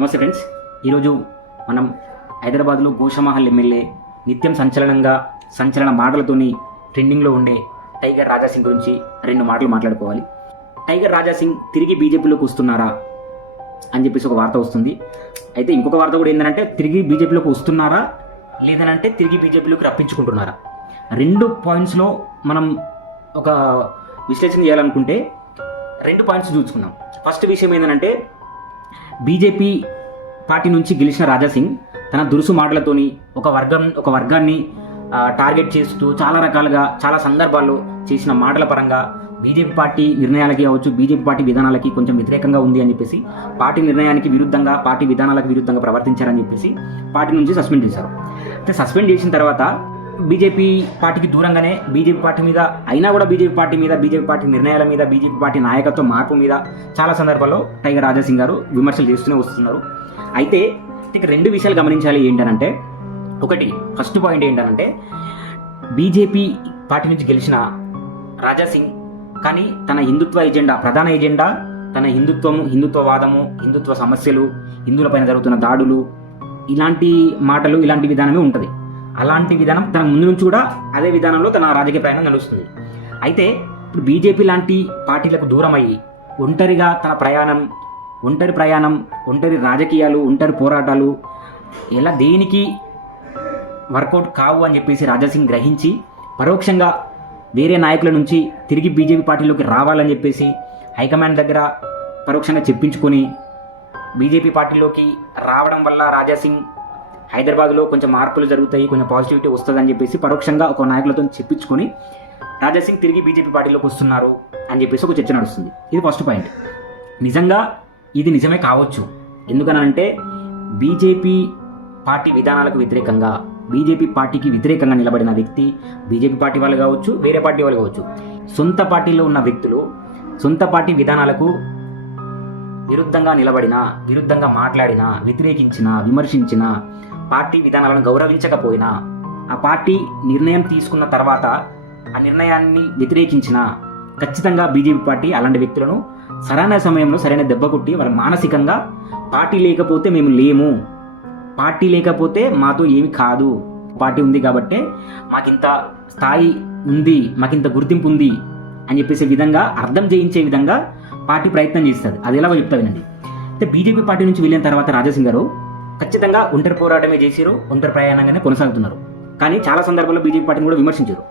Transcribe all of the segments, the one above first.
నమస్తే ఫ్రెండ్స్. ఈరోజు మనం హైదరాబాద్లో గోషామహల్ ఎమ్మెల్యే నిత్యం సంచలన మాటలతోని ట్రెండింగ్లో ఉండే టైగర్ రాజా సింగ్ గురించి 2 మాటలు మాట్లాడుకోవాలి. టైగర్ రాజా సింగ్ తిరిగి బీజేపీలోకి వస్తున్నారా అని చెప్పేసి ఒక వార్త వస్తుంది. అయితే ఇంకొక వార్త కూడా ఏంటంటే తిరిగి బీజేపీలోకి వస్తున్నారా లేదనంటే తిరిగి బీజేపీలోకి రప్పించుకుంటున్నారా. 2 పాయింట్స్లో మనం ఒక విశ్లేషణ చేయాలనుకుంటే 2 పాయింట్స్ చూసుకుందాం. ఫస్ట్ విషయం ఏంటంటే బీజేపీ పార్టీ నుంచి గెలిచిన రాజా సింగ్ తన దురుసు మాటలతోని ఒక వర్గాన్ని టార్గెట్ చేస్తూ చాలా రకాలుగా చాలా సందర్భాల్లో చేసిన మాటల పరంగా బీజేపీ పార్టీ నిర్ణయాలకి కావచ్చు, బీజేపీ పార్టీ విధానాలకి కొంచెం వ్యతిరేకంగా ఉంది అని చెప్పేసి, పార్టీ నిర్ణయానికి విరుద్ధంగా, పార్టీ విధానాలకు విరుద్ధంగా ప్రవర్తించారని చెప్పేసి పార్టీ నుంచి సస్పెండ్ చేశారు. అయితే సస్పెండ్ చేసిన తర్వాత బీజేపీ పార్టీకి దూరంగానే బీజేపీ పార్టీ మీద అయినా కూడా బీజేపీ పార్టీ నిర్ణయాల మీద, బీజేపీ పార్టీ నాయకత్వ మార్పు మీద చాలా సందర్భాల్లో టైగర్ రాజా సింగ్ గారు విమర్శలు చేస్తూనే వస్తున్నారు. అయితే ఇక 2 విషయాలు గమనించాలి. ఏంటంటే ఒకటి, ఫస్ట్ పాయింట్ ఏంటంటే బీజేపీ పార్టీ నుంచి గెలిచిన రాజా సింగ్ కానీ తన హిందుత్వ ఎజెండా, ప్రధాన ఎజెండా తన హిందుత్వవాదము, హిందుత్వ సమస్యలు, హిందువులపైన జరుగుతున్న దాడులు, ఇలాంటి మాటలు, ఇలాంటి విధానమే ఉంటుంది. అలాంటి విధానం తన ముందు నుంచి కూడా అదే విధానంలో తన రాజకీయ ప్రయాణం నడుస్తుంది. అయితే ఇప్పుడు బీజేపీ లాంటి పార్టీలకు దూరం అయ్యి ఒంటరిగా తన ప్రయాణం, ఒంటరి రాజకీయాలు, ఒంటరి పోరాటాలు ఎలా దేనికి వర్కౌట్ కావు అని చెప్పేసి రాజా సింగ్ గ్రహించి పరోక్షంగా వేరే నాయకుల నుంచి తిరిగి బీజేపీ పార్టీలోకి రావాలని చెప్పేసి హైకమాండ్ దగ్గర పరోక్షంగా చెప్పించుకొని బీజేపీ పార్టీలోకి రావడం వల్ల రాజా సింగ్ హైదరాబాద్లో కొంచెం మార్పులు జరుగుతాయి, కొంచెం పాజిటివిటీ వస్తుందని చెప్పేసి పరోక్షంగా ఒక నాయకులతో చెప్పించుకొని రాజా సింగ్ తిరిగి బీజేపీ పార్టీలోకి వస్తున్నారు అని చెప్పేసి ఒక చర్చ నడుస్తుంది. ఇది ఫస్ట్ పాయింట్. నిజంగా ఇది నిజమే కావచ్చు. ఎందుకనంటే బీజేపీ పార్టీ విధానాలకు వ్యతిరేకంగా, బీజేపీ పార్టీకి వ్యతిరేకంగా నిలబడిన వ్యక్తి బీజేపీ పార్టీ వాళ్ళు కావచ్చు, వేరే పార్టీ వాళ్ళు కావచ్చు, సొంత పార్టీలో ఉన్న వ్యక్తులు సొంత పార్టీ విధానాలకు విరుద్ధంగా నిలబడినా, విరుద్ధంగా మాట్లాడినా, వ్యతిరేకించినా, విమర్శించినా, పార్టీ విధానాలను గౌరవించకపోయినా, ఆ పార్టీ నిర్ణయం తీసుకున్న తర్వాత ఆ నిర్ణయాన్ని వ్యతిరేకించినా ఖచ్చితంగా బీజేపీ పార్టీ అలాంటి వ్యక్తులను సరైన సమయంలో సరైన దెబ్బ కొట్టి వాళ్ళ మానసికంగా పార్టీ లేకపోతే మేము లేము, పార్టీ లేకపోతే మాతో ఏమి కాదు, పార్టీ ఉంది కాబట్టే మాకింత స్థాయి ఉంది, మాకింత గుర్తింపు ఉంది అని చెప్పేసే విధంగా అర్థం చేయించే విధంగా పార్టీ ప్రయత్నం చేస్తుంది. అది ఎలాగో చెప్తా వినండి. అయితే బీజేపీ పార్టీ నుంచి వెళ్ళిన తర్వాత రాజా సింగ్ గారు ఖచ్చితంగా ఒంటరి పోరాటమే చేసిరు, ఒంటరి ప్రయాణంగానే కొనసాగుతున్నారు. కానీ చాలా సందర్భాల్లో బీజేపీ పార్టీని కూడా విమర్శించారు.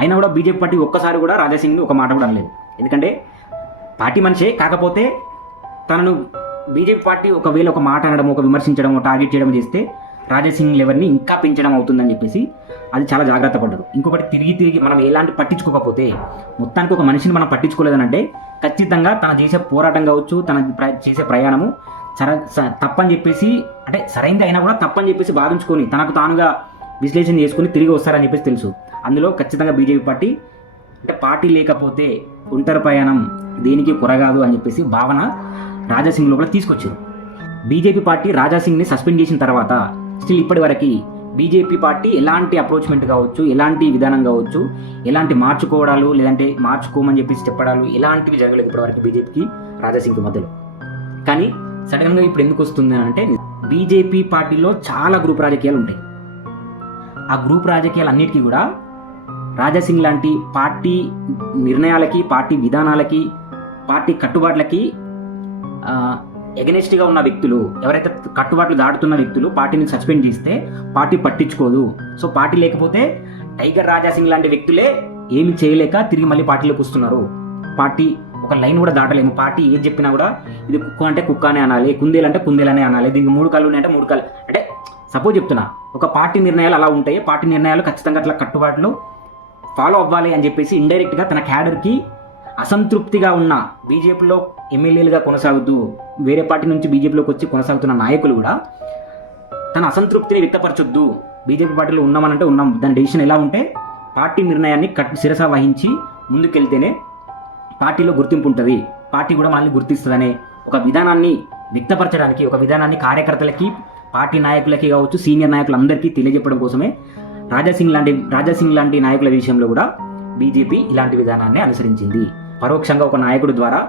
అయినా కూడా బీజేపీ పార్టీ ఒక్కసారి కూడా రాజా సింగ్ని ఒక మాట కూడా అనలేదు. ఎందుకంటే పార్టీ మనిషే, కాకపోతే తనను బీజేపీ పార్టీ ఒకవేళ ఒక మాట అనడం, ఒక విమర్శించడం, టార్గెట్ చేయడం చేస్తే రాజా సింగ్ లెవెల్ని ఇంకా పెంచడం అవుతుందని చెప్పేసి అది చాలా జాగ్రత్త పడ్డారు. ఇంకొకటి, తిరిగి మనం ఎలాంటి పట్టించుకోకపోతే, మొత్తానికి ఒక మనిషిని మనం పట్టించుకోలేదనంటే ఖచ్చితంగా తన చేసే పోరాటం కావచ్చు, తన చేసే ప్రయాణము తప్పని చెప్పేసి, అంటే సరైనది అయినా కూడా తప్పని చెప్పేసి భావించుకొని తనకు తానుగా విశ్లేషణ చేసుకుని తిరిగి వస్తారని చెప్పేసి తెలుసు. అందులో ఖచ్చితంగా బీజేపీ పార్టీ అంటే పార్టీ లేకపోతే ఒంటరి ప్రయాణం దేనికి కొరగాదు అని చెప్పేసి భావన రాజా సింగ్ లోపల తీసుకొచ్చారు. బీజేపీ పార్టీ రాజా సింగ్ని సస్పెండ్ చేసిన తర్వాత స్టిల్ ఇప్పటి వరకు బీజేపీ పార్టీ ఎలాంటి అప్రోచ్మెంట్ కావచ్చు, ఎలాంటి విధానం కావచ్చు, ఎలాంటి మార్చుకోవడాలు లేదంటే మార్చుకోమని చెప్పేసి చెప్పడాలు ఎలాంటివి జరగలేదు ఇప్పటివరకు బీజేపీకి రాజా సింగ్ మధ్యలో. కానీ సడన్గా ఇప్పుడు ఎందుకు వస్తుంది అంటే బీజేపీ పార్టీలో చాలా గ్రూప్ రాజకీయాలు ఉంటాయి. ఆ గ్రూప్ రాజకీయాలు అన్నిటికీ కూడా రాజా సింగ్ లాంటి పార్టీ నిర్ణయాలకి, పార్టీ విధానాలకి, పార్టీ కట్టుబాట్లకి ఎగనెస్ట్గా ఉన్న వ్యక్తులు, ఎవరైతే కట్టుబాట్లు దాటుతున్న వ్యక్తులు పార్టీని సస్పెండ్ చేస్తే పార్టీ పట్టించుకోదు. సో పార్టీ లేకపోతే టైగర్ రాజా సింగ్ లాంటి వ్యక్తులే ఏమి చేయలేక తిరిగి మళ్ళీ పార్టీలోకి వస్తున్నారు. పార్టీ ఒక లైన్ కూడా దాటలేము. పార్టీ ఏది చెప్పినా కూడా ఇది కుక్క అంటే కుక్క అనే అనాలి, కుందేలంటే కుందేలనే అనాలి, దీనికి 3 కాళ్ళు ఉన్నాయంటే 3 కాళ్ళు అంటే సపోజ్ చెప్తున్నా. ఒక పార్టీ నిర్ణయాలు అలా ఉంటాయి. పార్టీ నిర్ణయాలు ఖచ్చితంగా అట్లా కట్టుబాట్లు ఫాలో అవ్వాలి అని చెప్పేసి ఇండైరెక్ట్గా తన క్యాడర్కి అసంతృప్తిగా ఉన్న బీజేపీలో ఎమ్మెల్యేలుగా కొనసాగుతూ వేరే పార్టీ నుంచి బీజేపీలోకి వచ్చి కొనసాగుతున్న నాయకులు కూడా తన అసంతృప్తిని వ్యక్తపరచొద్దు, బీజేపీ పార్టీలో ఉన్నామనంటే ఉన్నాం, దాని డెసిషన్ ఎలా ఉంటే పార్టీ నిర్ణయాన్ని శిరస వహించి ముందుకెళ్తేనే పార్టీలో గుర్తింపు ఉంటుంది, పార్టీ కూడా మనల్ని గుర్తిస్తుందనే ఒక విధానాన్ని వ్యక్తపరచడానికి, ఒక విధానాన్ని కార్యకర్తలకి, పార్టీ నాయకులకి కావచ్చు, సీనియర్ నాయకులందరికీ తెలియజెప్పడం కోసమే రాజా సింగ్ లాంటి నాయకుల విషయంలో కూడా బీజేపీ ఇలాంటి విధానాన్ని అనుసరించింది. పరోక్షంగా ఒక నాయకుడి ద్వారా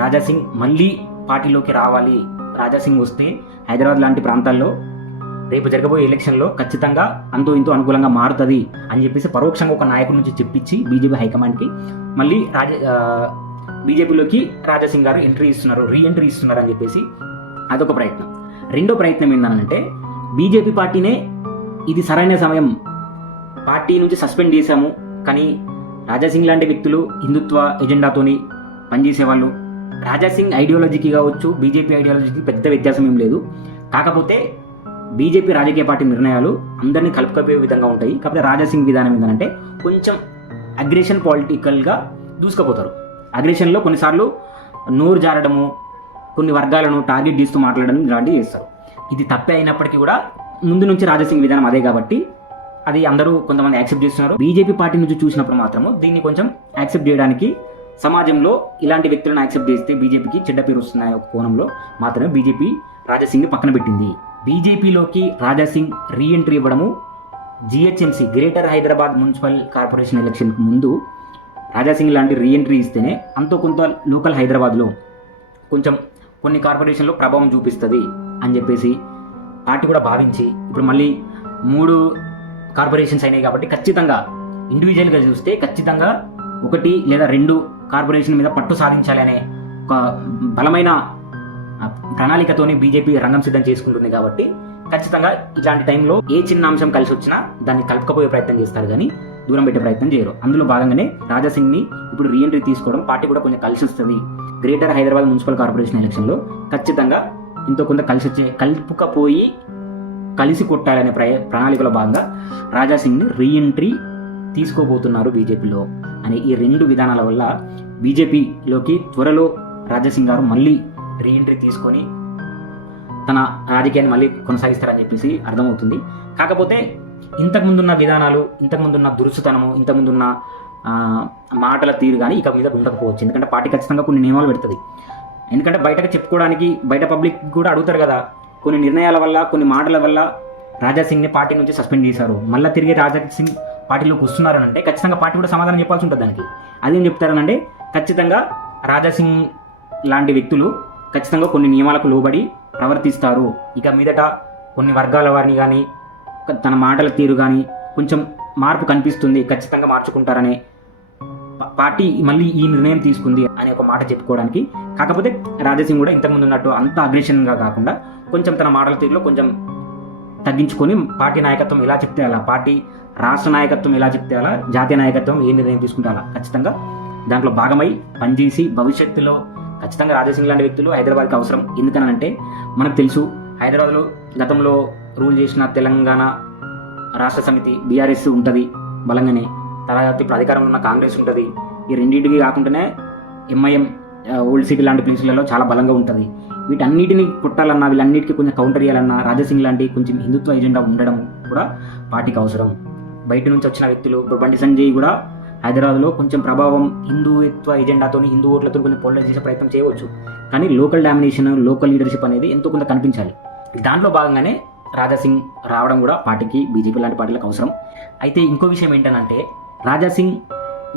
రాజా సింగ్ మళ్ళీ పార్టీలోకి రావాలి, రాజాసింగ్ వస్తే హైదరాబాద్ లాంటి ప్రాంతాల్లో రేపు జరగబోయే ఎలక్షన్లో ఖచ్చితంగా అంతో ఇంతో అనుకూలంగా మారుతుంది అని చెప్పేసి పరోక్షంగా ఒక నాయకుడి నుంచి చెప్పించి బీజేపీ హైకమాండ్కి మళ్ళీ బీజేపీలోకి రాజాసింగ్ గారు రీ ఎంట్రీ ఇస్తున్నారు అని చెప్పేసి అదొక ప్రయత్నం. రెండో ప్రయత్నం ఏంటంటే బీజేపీ పార్టీనే ఇది సరైన సమయం, పార్టీ నుంచి సస్పెండ్ చేశాము, కానీ రాజాసింగ్ లాంటి వ్యక్తులు హిందుత్వ ఎజెండాతోని పనిచేసేవాళ్ళు. రాజాసింగ్ ఐడియాలజీకి కావచ్చు బీజేపీ ఐడియాలజీకి పెద్ద వ్యత్యాసం ఏం లేదు. కాకపోతే బీజేపీ రాజకీయ పార్టీ నిర్ణయాలు అందరినీ కలుపుకపోయే విధంగా ఉంటాయి. కాకపోతే రాజాసింగ్ విధానం ఏంటంటే కొంచెం అగ్రెషన్ పొలిటికల్గా దూసుకుపోతారు. అగ్రెషన్లో కొన్నిసార్లు నోరు జారడము, కొన్ని వర్గాలను టార్గెట్ చేస్తూ మాట్లాడడం ఇలాంటివి చేస్తారు. ఇది తప్పే అయినప్పటికీ కూడా ముందు నుంచి రాజాసింగ్ విధానం అదే కాబట్టి అది అందరూ కొంతమంది యాక్సెప్ట్ చేస్తున్నారు. బీజేపీ పార్టీ నుంచి చూసినప్పుడు మాత్రము దీన్ని కొంచెం యాక్సెప్ట్ చేయడానికి సమాజంలో ఇలాంటి వ్యక్తులను యాక్సెప్ట్ చేస్తే బీజేపీకి చెడ్డ పేరు వస్తున్నాయి ఒక కోణంలో మాత్రమే బీజేపీ రాజాసింగ్ని పక్కన పెట్టింది. బీజేపీలోకి రాజాసింగ్ రీఎంట్రీ ఇవ్వడము GHMC greater Hyderabad municipal corporation ఎలక్షన్కి ముందు రాజాసింగ్ లాంటి రీఎంట్రీ ఇస్తేనే అంతో కొంత లోకల్ హైదరాబాద్లో కొంచెం కొన్ని కార్పొరేషన్లో ప్రభావం చూపిస్తుంది అని చెప్పేసి పార్టీ కూడా భావించి ఇప్పుడు మళ్ళీ 3 కార్పొరేషన్స్ అయినాయి కాబట్టి ఖచ్చితంగా ఇండివిజువల్గా చూస్తే ఖచ్చితంగా 1 లేదా 2 కార్పొరేషన్ మీద పట్టు సాధించాలి అనే ఒక బలమైన ప్రణాళికతోని బీజేపీ రంగం సిద్ధం చేసుకుంటుంది. కాబట్టి ఖచ్చితంగా ఇలాంటి టైంలో ఏ చిన్న అంశం కలిసి వచ్చినా దాన్ని కలుపుకపోయే ప్రయత్నం చేస్తారు కానీ దూరం పెట్టే ప్రయత్నం చేయరు. అందులో భాగంగానే రాజాసింగ్ని ఇప్పుడు రీఎంట్రీ తీసుకోవడం పార్టీ కూడా కొంచెం కలిసి వస్తుంది. గ్రేటర్ హైదరాబాద్ మున్సిపల్ కార్పొరేషన్ ఎలక్షన్లో ఖచ్చితంగా ఇంతో కొంత కలుపుకపోయి కలిసి కొట్టాలనే ప్రణాళికలో భాగంగా రాజాసింగ్ని రీఎంట్రీ తీసుకోబోతున్నారు బీజేపీలో అనే ఈ 2 విధానాల వల్ల బీజేపీలోకి త్వరలో రాజాసింగ్ గారు మళ్ళీ రీఎంట్రీ తీసుకొని తన రాజకీయాన్ని మళ్ళీ కొనసాగిస్తారని చెప్పేసి అర్థమవుతుంది. కాకపోతే ఇంతకుముందున్న విధానాలు, ఇంతకుముందున్న దురుసుతనము, ఇంతకుముందున్న మాటల తీరు కానీ ఇక మీద ఉండకపోవచ్చు. ఎందుకంటే పార్టీ ఖచ్చితంగా కొన్ని నియమాలు పెడుతుంది. ఎందుకంటే బయటకు చెప్పుకోవడానికి బయట పబ్లిక్ కూడా అడుగుతారు కదా, కొన్ని నిర్ణయాల వల్ల కొన్ని మాటల వల్ల రాజాసింగ్ని పార్టీ నుంచి సస్పెండ్ చేశారు, మళ్ళీ తిరిగి రాజాసింగ్ పార్టీలోకి వస్తున్నారని అంటే ఖచ్చితంగా పార్టీ కూడా సమాధానం చెప్పాల్సి ఉంటుంది దానికి. అదేం చెప్తారనంటే ఖచ్చితంగా రాజాసింగ్ లాంటి వ్యక్తులు ఖచ్చితంగా కొన్ని నియమాలకు లోబడి ప్రవర్తిస్తారు, ఇక మీదట కొన్ని వర్గాల వారిని కానీ తన మాటల తీరు కానీ కొంచెం మార్పు కనిపిస్తుంది, ఖచ్చితంగా మార్చుకుంటారనే పార్టీ మళ్ళీ ఈ నిర్ణయం తీసుకుంది అనే ఒక మాట చెప్పుకోవడానికి. కాకపోతే రాజాసింగ్ కూడా ఇంతకుముందు ఉన్నట్టు అంత అగ్రెషన్గా కాకుండా కొంచెం తన మాటల తీరులో కొంచెం తగ్గించుకొని పార్టీ నాయకత్వం ఎలా చెప్తే అలా, పార్టీ రాష్ట్ర నాయకత్వం ఎలా చెప్తే అలా, జాతీయ నాయకత్వం ఏ నిర్ణయం తీసుకుంటే అలా ఖచ్చితంగా దాంట్లో భాగమై పనిచేసి భవిష్యత్తులో ఖచ్చితంగా రాజాసింగ్ లాంటి వ్యక్తులు హైదరాబాద్కి అవసరం. ఎందుకనంటే మనకు తెలుసు హైదరాబాద్లో గతంలో రూల్ చేసిన తెలంగాణ రాష్ట్ర సమితి బీఆర్ఎస్ ఉంటుంది బలంగానే, తర్వాత ఇప్పుడు అధికారంలో ఉన్న కాంగ్రెస్ ఉంటుంది. ఈ రెండింటికి కాకుండానే ఎంఐఎం ఓల్డ్ సిటీ లాంటి ప్లేసులలో చాలా బలంగా ఉంటుంది. వీటన్నిటిని కొట్టాలన్నా వీళ్ళన్నిటికీ కొంచెం కౌంటర్ చేయాలన్నా రాజాసింగ్ లాంటి కొంచెం హిందుత్వ ఎజెండా ఉండడం కూడా పార్టీకి అవసరం. బయట నుంచి వచ్చిన వ్యక్తులు ఇప్పుడు బండి సంజయ్ కూడా హైదరాబాద్లో కొంచెం ప్రభావం హిందుత్వ ఎజెండాతో హిందూ ఓట్లతో కొంచెం పోలరైజ్ చేసే ప్రయత్నం చేయవచ్చు, కానీ లోకల్ డామినేషన్ లోకల్ లీడర్షిప్ అనేది ఎంతో కొంత కనిపించాలి. దాంట్లో భాగంగానే రాజాసింగ్ రావడం కూడా పార్టీకి బీజేపీ లాంటి పార్టీలకు అవసరం. అయితే ఇంకో విషయం ఏంటంటే రాజాసింగ్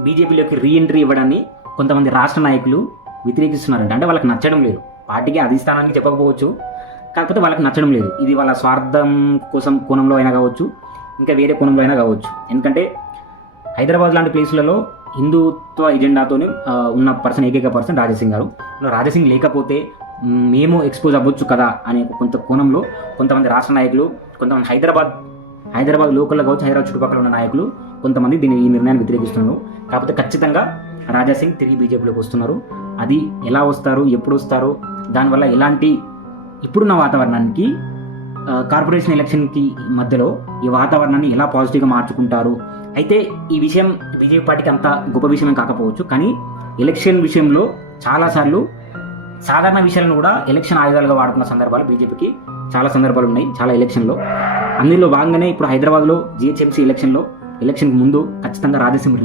బీజేపీలోకి రీఎంట్రీ ఇవ్వడాన్ని కొంతమంది రాష్ట్ర నాయకులు వ్యతిరేకిస్తున్నారంట. అంటే వాళ్ళకి నచ్చడం లేదు, పార్టీకి అధిష్టానానికి చెప్పకపోవచ్చు, కాకపోతే వాళ్ళకి నచ్చడం లేదు. ఇది వాళ్ళ స్వార్థం కోసం కోణంలో అయినా కావచ్చు, ఇంకా వేరే కోణంలో అయినా కావచ్చు. ఎందుకంటే హైదరాబాద్ లాంటి ప్లేసులలో హిందుత్వ ఎజెండాతో ఉన్న ఏకైక పర్సన్ రాజాసింగ్ గారు. రాజాసింగ్ లేకపోతే మేము ఎక్స్పోజ్ అవ్వచ్చు కదా అనే కొంత కోణంలో కొంతమంది రాష్ట్ర నాయకులు, కొంతమంది హైదరాబాద్ లోకల్లో కావచ్చు, హైదరాబాద్ చుట్టుపక్కల ఉన్న నాయకులు కొంతమంది ఈ నిర్ణయాన్ని వ్యతిరేకిస్తున్నారు. కాకపోతే ఖచ్చితంగా రాజాసింగ్ తిరిగి బీజేపీలోకి వస్తున్నారు. అది ఎలా వస్తారు, ఎప్పుడు వస్తారు, దానివల్ల ఎలాంటి ఇప్పుడున్న వాతావరణానికి కార్పొరేషన్ ఎలక్షన్కి మధ్యలో ఈ వాతావరణాన్ని ఎలా పాజిటివ్గా మార్చుకుంటారు. అయితే ఈ విషయం బీజేపీ పార్టీకి అంత గొప్ప విషయమే కాకపోవచ్చు, కానీ ఎలక్షన్ విషయంలో చాలాసార్లు సాధారణ విషయాలను కూడా ఎలక్షన్ ఆయుధాలుగా వాడుతున్న సందర్భాలు బీజేపీకి చాలా సందర్భాలు ఉన్నాయి, చాలా ఎలక్షన్లో. అందులో భాగంగానే ఇప్పుడు హైదరాబాద్లో జిహెచ్ఎంసీ ఎలక్షన్కి ముందు ఖచ్చితంగా రాజాసింగ్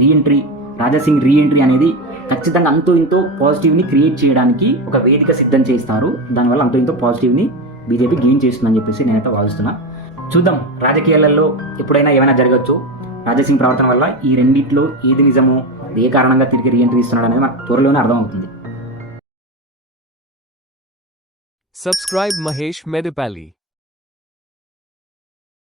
రీఎంట్రీ అనేది ఖచ్చితంగా అంతో ఇంతో పాజిటివ్ని క్రియేట్ చేయడానికి ఒక వేదిక సిద్ధం చేస్తారు. దానివల్ల అంతో ఇంతో పాజిటివ్ని బీజేపీ గెయిన్ చేస్తుందని చెప్పేసి నేనైతే భావిస్తున్నా. చూద్దాం, రాజకీయాలలో ఎప్పుడైనా ఏమైనా జరగచ్చు. రాజాసింగ్ ప్రవర్తన వల్ల ఈ రెండిట్లో ఏది నిజమో, ఏ కారణంగా తిరిగి రీఎంట్రీ ఇస్తున్నాడు అనేది మనకు త్వరలోనే అర్థమవుతుంది. Subscribe Mahesh Medipalli.